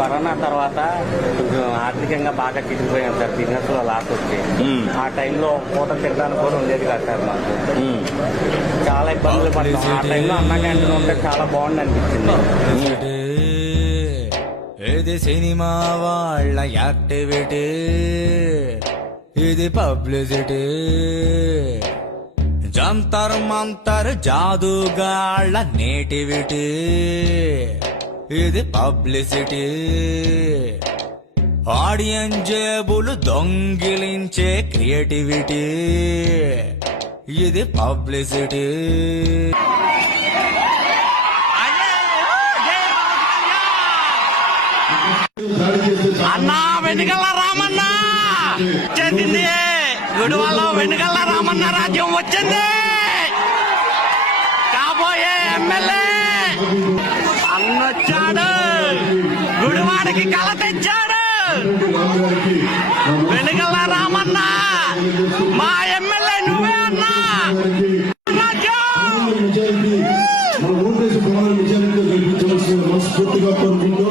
Corona తర్వాత కొంచెం ఆర్థికంగా బాగా చితికిపోయాం సార్. బిజినెస్లో లాస్ వచ్చి. ఆ టైంలో పూట తినడానికి కూడా ఉండేది కాదు సార్ మాకు. చాలా ఇబ్బందులు పడ్డాం. ఆ టైంలో అన్న క్యాంటీన్ ఉంటే చాలా బాగుంది అనిపించింది. ఇది సినిమా వాళ్ళ యాక్టివిటీ? ఇది పబ్లిసిటీ. జంతర్ మంతర్ జాదుగాళ్ళ నేటివిటీ. ఇది పబ్లిసిటీ. ఆడియన్ జేబులు దొంగిలించే క్రియేటివిటీ. ఇది పబ్లిసిటీ. అన్నా వెనుకల రామన్న. చెందింది గుడివాళ్ళ వెనుకల రామన్న రాజ్యం వచ్చింది. కాబోయే ఎమ్మెల్యే. అన్నొచ్చాడు గుడివాడికి కల తెచ్చాడు. వెనుకల రామన్న. మా ఎమ్మెల్యే నువ్వే అన్నా. రాజ్యం! మన ఓటేసి ప్రమాణ మెజారిటీతో గెలిపించవలసిన మనస్ఫూర్తిగా కోరుకుంటూ